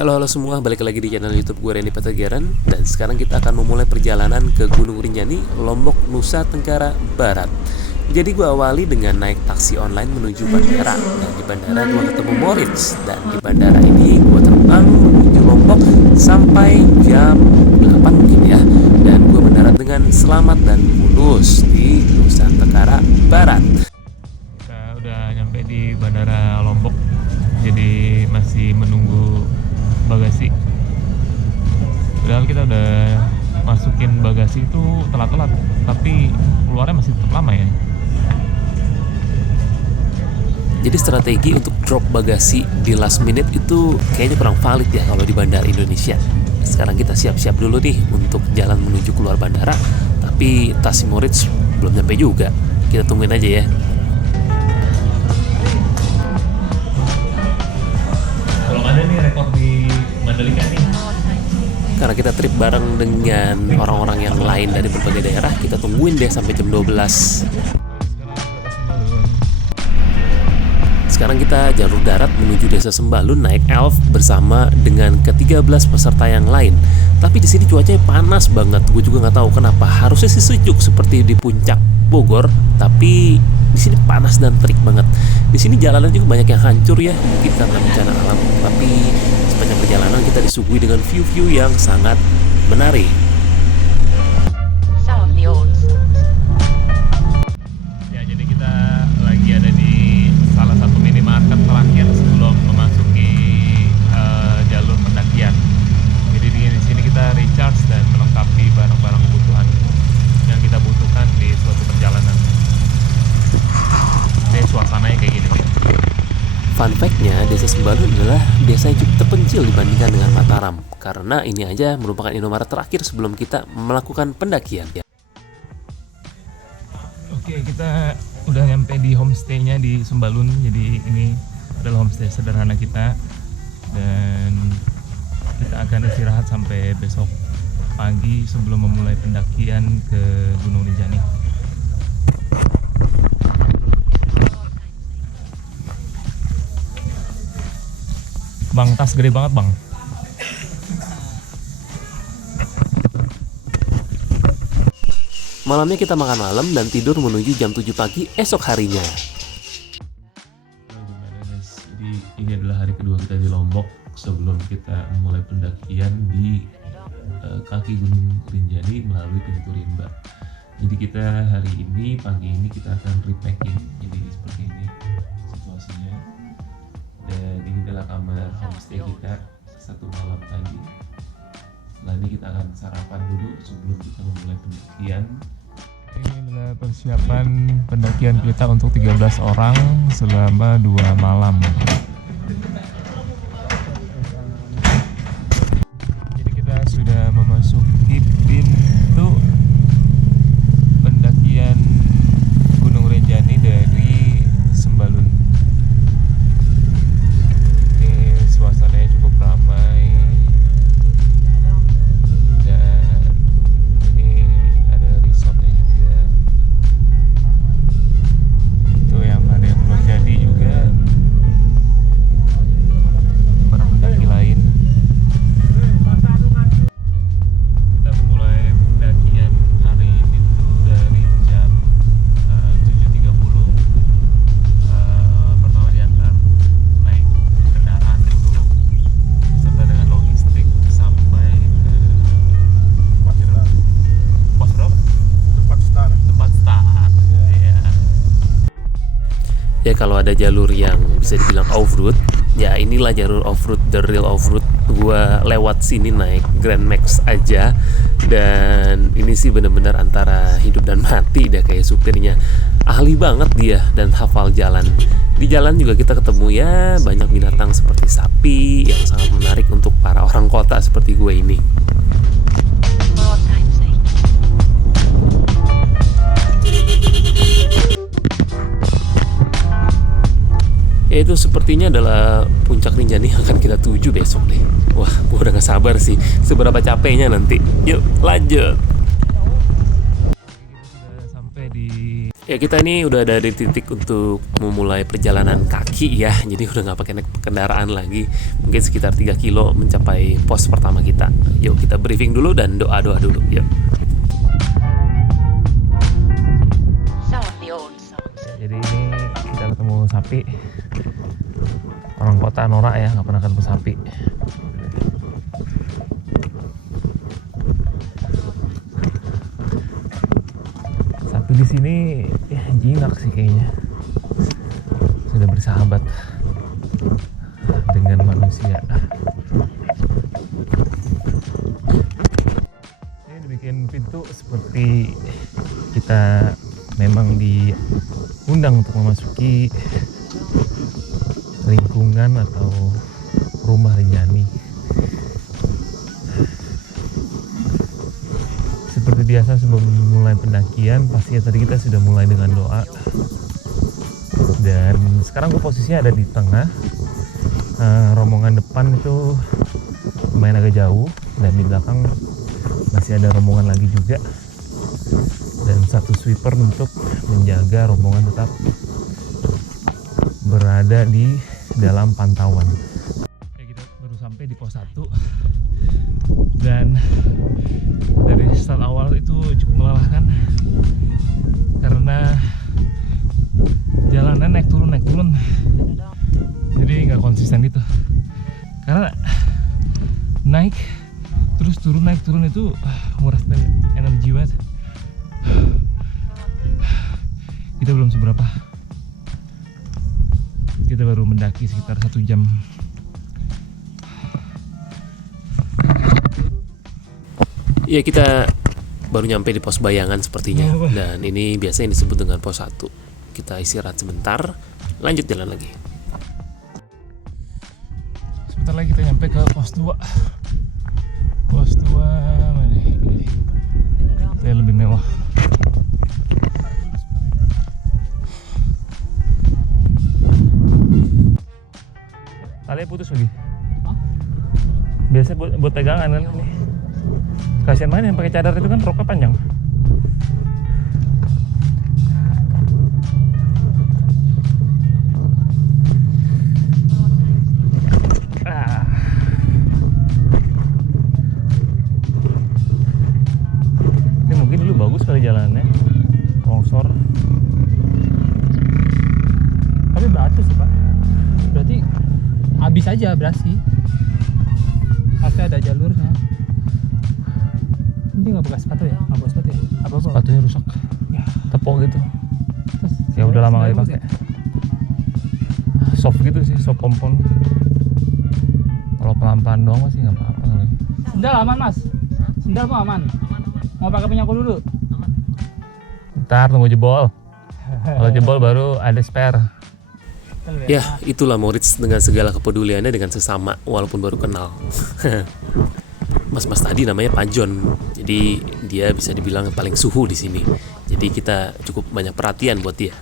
Halo semua, balik lagi di channel YouTube gue Randy Patagiaran. Dan sekarang kita akan memulai perjalanan ke Gunung Rinjani, Lombok, Nusa Tenggara Barat. Jadi gue awali dengan naik taksi online menuju bandara. Dan di bandara gue ketemu Moritz. Dan di bandara ini gue terbang menuju Lombok sampai jam 8 mungkin ya. Dan gue mendarat dengan selamat dan mulus di Nusa Tenggara Barat. Kita udah nyampe di bandara Lombok, jadi masih menunggu bagasi. Padahal kita udah masukin bagasi itu telat-telat, tapi keluarnya masih tetap lama ya. Jadi strategi untuk drop bagasi di last minute itu kayaknya kurang valid ya kalau di bandara Indonesia. Sekarang kita siap-siap dulu nih untuk jalan menuju keluar bandara, tapi tas Moritz belum nyampe juga. Kita tungguin aja ya. Kalau ada nih rekor di Mandalika nih. Karena kita trip bareng dengan orang-orang yang lain dari berbagai daerah, kita tungguin deh sampai jam 12. Sekarang kita jalur darat menuju Desa Sembalun naik Elf bersama dengan ke-13 peserta yang lain. Tapi di sini cuacanya panas banget. Gue juga nggak tahu kenapa. Harusnya sih sejuk seperti di puncak Bogor, tapi di sini panas dan terik banget. Di sini jalanan juga banyak yang hancur ya, mungkin karena bencana alam. Tapi sepanjang perjalanan kita disuguhi dengan view-view yang sangat menarik. Ya, jadi kita lagi ada di salah satu minimarket terakhir sebelum memasuki jalur pendakian. Jadi di sini kita recharge dan melengkapi barang-barang kebutuhan yang kita butuhkan di suatu perjalanan. Jadi suasananya kayak gini nih. Fun fact-nya, Desa Sembalun adalah desa yang cukup terpencil dibandingkan dengan Mataram. Karena ini aja merupakan Indomaret terakhir sebelum kita melakukan pendakian. Oke, kita udah nyampe di homestay-nya di Sembalun. Jadi ini adalah homestay sederhana kita, dan kita akan istirahat sampai besok pagi sebelum memulai pendakian ke Gunung Rinjani. Bang, tas gede banget bang. Malamnya kita makan malam dan tidur menuju jam 7 pagi esok harinya. Jadi ini adalah hari kedua kita di Lombok sebelum kita memulai pendakian di kaki Gunung Rinjani melalui pintu rimba. Jadi kita hari ini, pagi ini kita akan repacking. Jadi seperti ini situasinya. Dan ini adalah kamar homestay kita satu malam tadi. Setelah ini kita akan sarapan dulu sebelum kita memulai pendakian. Ini adalah persiapan pendakian kita untuk 13 orang selama 2 malam. Jadi kita sudah memasuki pintu pendakian Gunung Rinjani dari Sembalun. Ini suasananya cukup ramai. Dan ini ada resortnya juga. Itu yang ada yang belum jadi juga. Para pendaki lain. Kita memulai pendakian hari ini tuh dari jam 7.30. Pertama diantar naik kendaraan dulu beserta dengan logistik sampai ke pos berapa? Tempat start. Iya. Ya kalau ada jalur yang bisa dibilang off-road, ya inilah jalur off-road, the real off-road. Gua lewat sini naik Grand Max aja, dan ini sih bener-bener antara hidup dan mati dah kayak supirnya. Ahli banget dia dan hafal jalan. Di jalan juga kita ketemu ya banyak binatang seperti sapi yang sangat menarik untuk para orang kota seperti gue ini. Ya itu sepertinya adalah puncak Rinjani yang akan kita tuju besok deh. Wah, gue udah gak sabar sih seberapa capeknya nanti. Yuk lanjut. Kita sudah sampai di Ya kita ini udah ada di titik untuk memulai perjalanan kaki ya. Jadi udah nggak pakai naik kendaraan lagi. Mungkin sekitar 3 kilo mencapai pos pertama kita. Yuk kita briefing dulu dan doa-doa dulu. Yuk. Jadi ini kita ketemu sapi. Orang kota norak ya, nggak pernah ketemu sapi. Sapi di sini ya jinak sih kayaknya. Sudah bersahabat dengan manusia. Ini dibikin pintu seperti kita memang diundang untuk memasuki lingkungan atau rumah Rinjani. Seperti biasa sebelum mulai pendakian, pastinya tadi kita sudah mulai dengan doa. Dan sekarang gue posisinya ada di tengah. Rombongan depan itu lumayan agak jauh, dan di belakang masih ada rombongan lagi juga. Dan satu sweeper untuk menjaga rombongan tetap berada di dalam pantauan. Kita baru sampai di pos 1 dan dari start awal itu cukup melelahkan karena jalanan naik turun jadi nggak konsisten gitu, karena naik terus turun naik turun itu nguras energi banget. Kita belum seberapa, kita baru mendaki sekitar 1 jam. Ya kita baru nyampe di pos bayangan sepertinya. Dan ini biasa yang disebut dengan pos 1. Kita istirahat sebentar, lanjut jalan lagi. Sebentar lagi kita nyampe ke pos 2. Pos 2 mana nih? Ini lebih mewah. Tali putus lagi. Biasa buat pegangan kan ini. Kasian mana yang pakai cadar itu kan roknya panjang. Ini mungkin dulu bagus kali jalannya, longsor. Tapi batu sih Pak. Berarti habis aja berasi. Harusnya ada jalurnya. Ini nggak bekas sepatu ya? Nggak bekas sepatu ya? Apa? Sepatunya rusak. Ya. Tepok gitu. Terus, Ya udah lama nggak bagus dipakai. Soft gitu sih, soft pompon. Kalau pelan-pelan doang masih nggak apa-apa kali. Sendal aman Mas? Sendal mau aman? Mau pakai punya aku dulu? Ntar tunggu jebol. Kalau jebol baru ada spare. Ya, itulah Moritz dengan segala kepeduliannya dengan sesama walaupun baru kenal. Mas-mas tadi namanya Pajon. Jadi dia bisa dibilang paling suhu di sini. Jadi kita cukup banyak perhatian buat dia.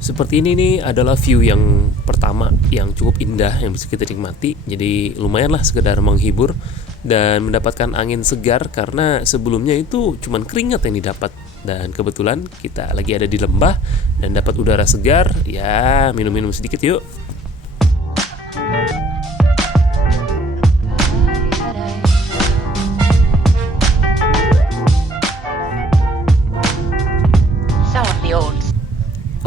Seperti ini nih adalah view yang pertama yang cukup indah yang bisa kita nikmati. Jadi lumayanlah sekedar menghibur dan mendapatkan angin segar karena sebelumnya itu cuman keringat yang didapat. Dan kebetulan kita lagi ada di lembah dan dapat udara segar. Ya, minum-minum sedikit yuk.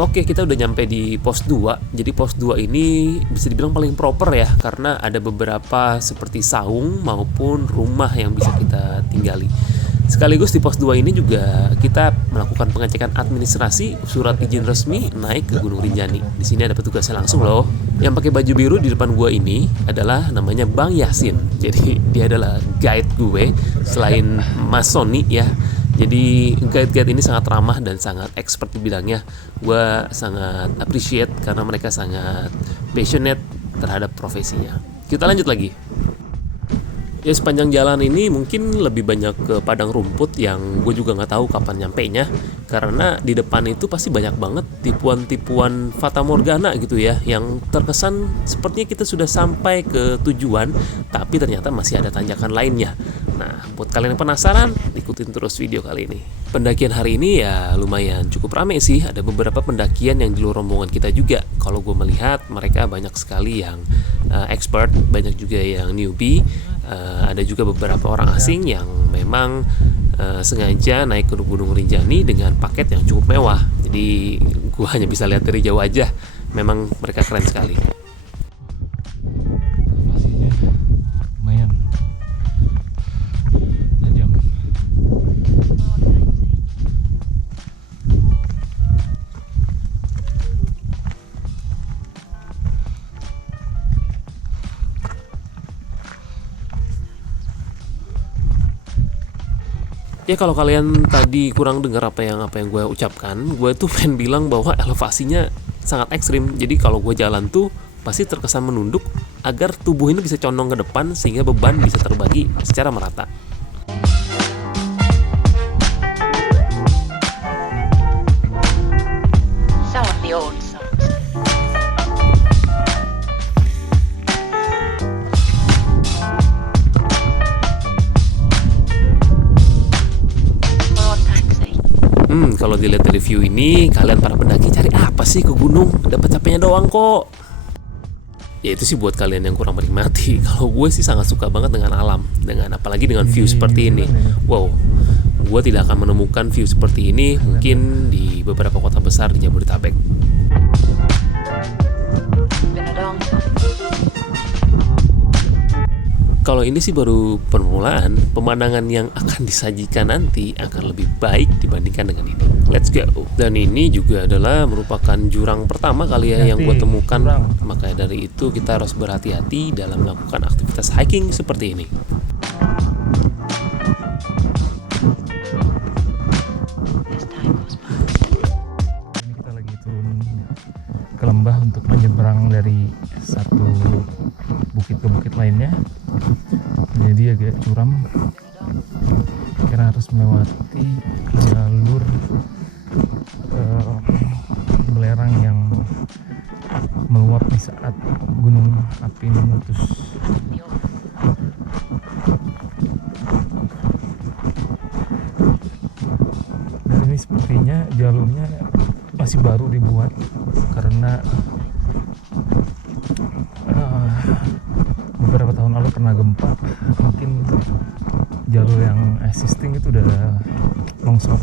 Oke, kita udah nyampe di pos 2. Jadi pos 2 ini bisa dibilang paling proper ya, karena ada beberapa seperti saung maupun rumah yang bisa kita tinggali. Sekaligus di pos 2 ini juga kita melakukan pengecekan administrasi surat izin resmi naik ke Gunung Rinjani. Di sini ada petugasnya langsung loh. Yang pakai baju biru di depan gua ini adalah namanya Bang Yasin. Jadi dia adalah guide gue selain Mas Sony ya. Jadi guide-guide ini sangat ramah dan sangat expert di bidangnya. Gue sangat appreciate karena mereka sangat passionate terhadap profesinya. Kita lanjut lagi. Ya sepanjang jalan ini mungkin lebih banyak ke padang rumput yang gue juga nggak tahu kapan nyampenya. Karena di depan itu pasti banyak banget tipuan-tipuan Fata Morgana gitu ya. Yang terkesan sepertinya kita sudah sampai ke tujuan, tapi ternyata masih ada tanjakan lainnya. Nah, buat kalian yang penasaran, ikutin terus video kali ini. Pendakian hari ini ya lumayan cukup rame sih. Ada beberapa pendakian yang di luar rombongan kita juga. Kalau gue melihat mereka banyak sekali yang expert, banyak juga yang newbie. Ada juga beberapa orang asing yang memang sengaja naik ke Gunung Rinjani dengan paket yang cukup mewah. Jadi gue hanya bisa lihat dari jauh aja. Memang mereka keren sekali. Elevasinya lumayan tajam. Ya kalau kalian tadi kurang dengar apa yang gue ucapkan, gue tuh pengen bilang bahwa elevasinya sangat ekstrim. Jadi kalau gue jalan tuh pasti terkesan menunduk agar tubuh ini bisa condong ke depan sehingga beban bisa terbagi secara merata. Some of the old songs. Oh, taxi. Kalau dilihat dari view ini, kalian para pendaki cari apa sih ke gunung? Dapat capeknya doang kok. Ya itu sih buat kalian yang kurang menikmati. Kalau gue sih sangat suka banget dengan alam, dengan apalagi dengan view seperti ini. Wow, gue tidak akan menemukan view seperti ini mungkin di beberapa kota besar di Jabodetabek. Been a long time. Kalau ini sih baru permulaan, pemandangan yang akan disajikan nanti akan lebih baik dibandingkan dengan ini. Let's go. Dan ini juga adalah merupakan jurang pertama kali ya yang gue temukan. Jurang. Makanya dari itu kita harus berhati-hati dalam melakukan aktivitas hiking seperti ini. As time goes by. Ini kita lagi turun ke lembah untuk menyeberang dari satu bukit ke bukit lainnya. Jadi agak curam karena harus melewati jalur belerang yang meluap di saat gunung api meletus. Dan ini sepertinya jalurnya masih baru dibuat karena beberapa tahun lalu pernah gempa. Mungkin jalur yang existing itu udah longsor.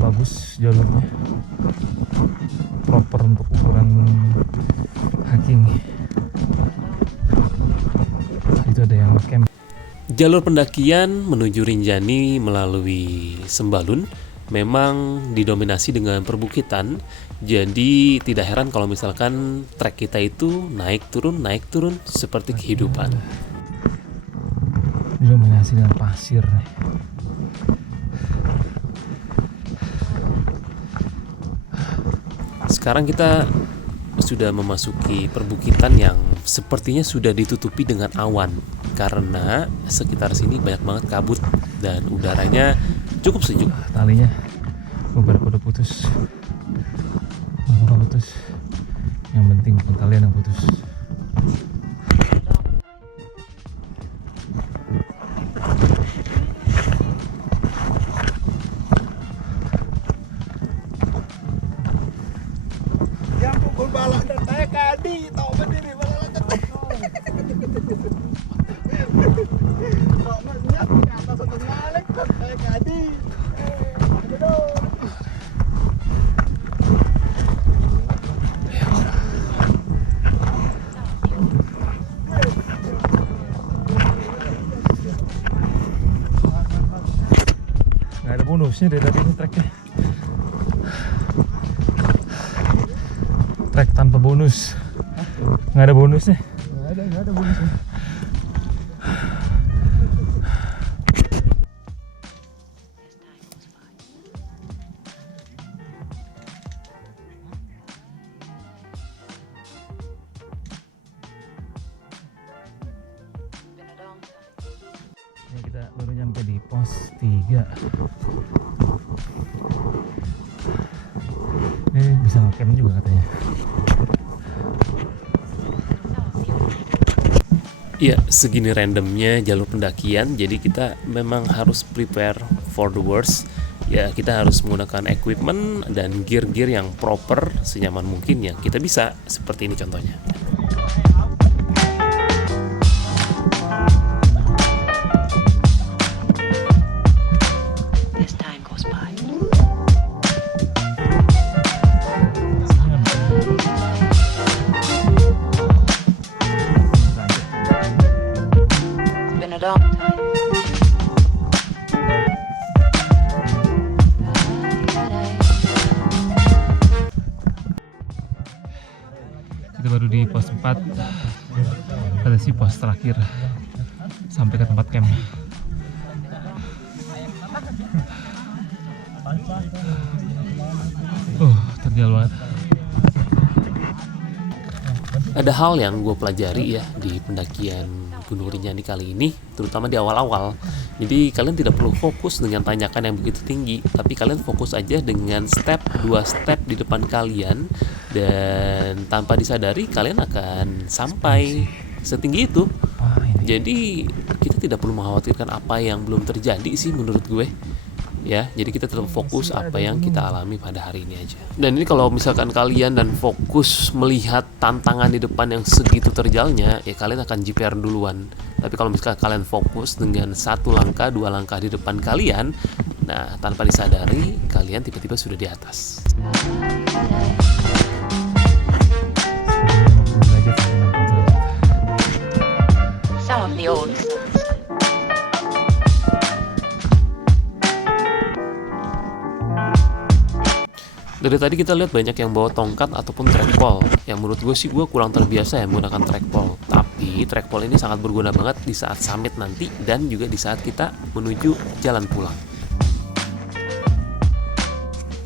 Bagus jalurnya, proper untuk ukuran hiking. Itu ada yang camp. Jalur pendakian menuju Rinjani melalui Sembalun memang didominasi dengan perbukitan. Jadi tidak heran kalau misalkan trek kita itu naik turun seperti kehidupan. Didominasi dengan pasir. Sekarang kita sudah memasuki perbukitan yang sepertinya sudah ditutupi dengan awan karena sekitar sini banyak banget kabut dan udaranya cukup sejuk. Talinya beberapa udah putus. Beberapa putus. Yang penting bukan kalian yang putus. Yang pukul balak dan saya kadi tau berdiri balak dan kok masnya ke atas untuk ngalek kan saya kadi aduh Nggak ada bonusnya dari tadi ini treknya. Trek tanpa bonus. Nggak ada bonusnya. nggak ada bonusnya. Been a long time. Ini kita baru nyampe di pos 3. Ini bisa ngecamp juga katanya. Some of the old Ya, segini randomnya jalur pendakian, jadi kita memang harus prepare for the worst. Ya, kita harus menggunakan equipment dan gear-gear yang proper senyaman mungkin yang kita bisa, seperti ini contohnya. As time goes by. It's been a long time. Kita baru di pos 4. Ada sih pos terakhir sampai ke tempat camp. Terjal banget. Ada hal yang gue pelajari ya di pendakian Gunung Rinjani kali ini, terutama di awal-awal. Jadi kalian tidak perlu fokus dengan tanjakan yang begitu tinggi, tapi kalian fokus aja dengan dua step di depan kalian, dan tanpa disadari kalian akan sampai setinggi itu. Jadi kita tidak perlu mengkhawatirkan apa yang belum terjadi sih menurut gue. Ya, jadi kita tetap fokus apa yang kita alami pada hari ini aja. Dan ini kalau misalkan kalian dan fokus melihat tantangan di depan yang segitu terjalnya, ya kalian akan JPR duluan. Tapi kalau misalkan kalian fokus dengan 1 langkah, 2 langkah di depan kalian, nah tanpa disadari kalian tiba-tiba sudah di atas. Some of the old songs. Dari tadi kita lihat banyak yang bawa tongkat ataupun trackpole. Yang menurut gue sih gue kurang terbiasa ya menggunakan trackpole. Tapi trackpole ini sangat berguna banget di saat summit nanti dan juga di saat kita menuju jalan pulang.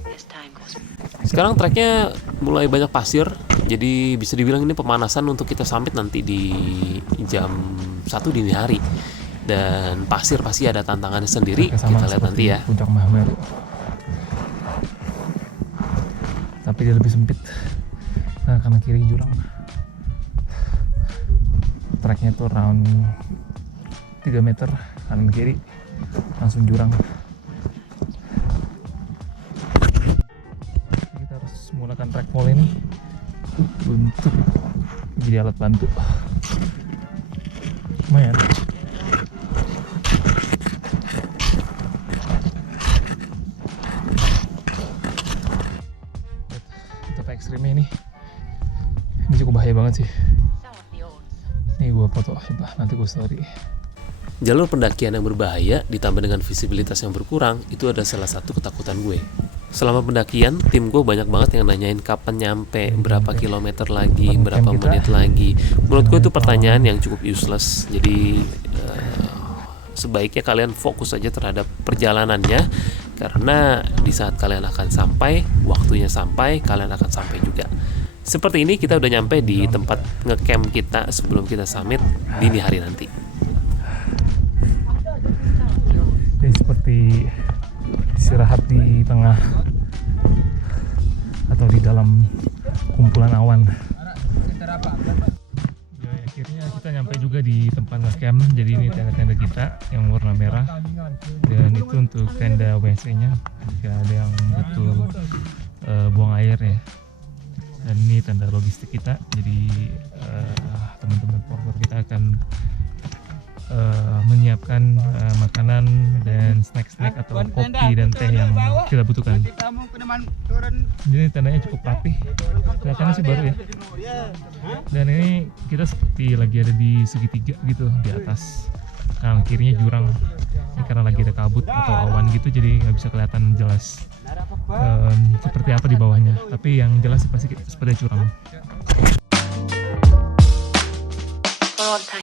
As time goes by. Sekarang treknya mulai banyak pasir, jadi bisa dibilang ini pemanasan untuk kita summit nanti di jam 1 dini hari. Dan pasir pasti ada tantangannya sendiri, kita lihat nanti ya. Puncak Mahameru. Tapi dia lebih sempit. Nah, kanan kiri jurang. Treknya tuh round 3 meter kanan kiri, langsung jurang. Kita harus menggunakan trackpole ini untuk jadi alat bantu. Lumayan. Ekstrimnya ini cukup bahaya banget sih. Some of the old songs. Nih gua foto, coba nanti gua story. Jalur pendakian yang berbahaya ditambah dengan visibilitas yang berkurang itu adalah salah satu ketakutan gue. Selama pendakian, tim gue banyak banget yang nanyain kapan nyampe, berapa kilometer lagi, berapa menit lagi. Menurut gue itu pertanyaan yang cukup useless. Jadi sebaiknya kalian fokus aja terhadap perjalanannya, karena di saat kalian akan sampai, waktunya sampai, kalian akan sampai juga. Seperti ini kita udah nyampe di tempat ngecamp kita sebelum kita summit dini hari nanti. Ini seperti istirahat di tengah atau di dalam kumpulan awan. Ya, akhirnya kita nyampe juga di tempat ngecamp. Jadi ini tenda-tenda kita yang warna merah, dan itu untuk tenda WC-nya jika ada yang betul buang air ya. Dan ini tenda logistik kita. Jadi teman-teman porter kita akan menyiapkan makanan dan snack-snack atau kopi dan teh yang kita butuhkan. Jadi tendanya cukup rapih, kelihatannya sih baru ya. Dan ini kita seperti lagi ada di segitiga gitu di atas. Kanan kirinya jurang. Ini karena lagi ada kabut atau awan gitu, jadi nggak bisa kelihatan jelas seperti apa di bawahnya. Tapi yang jelas pasti seperti curang. For all time.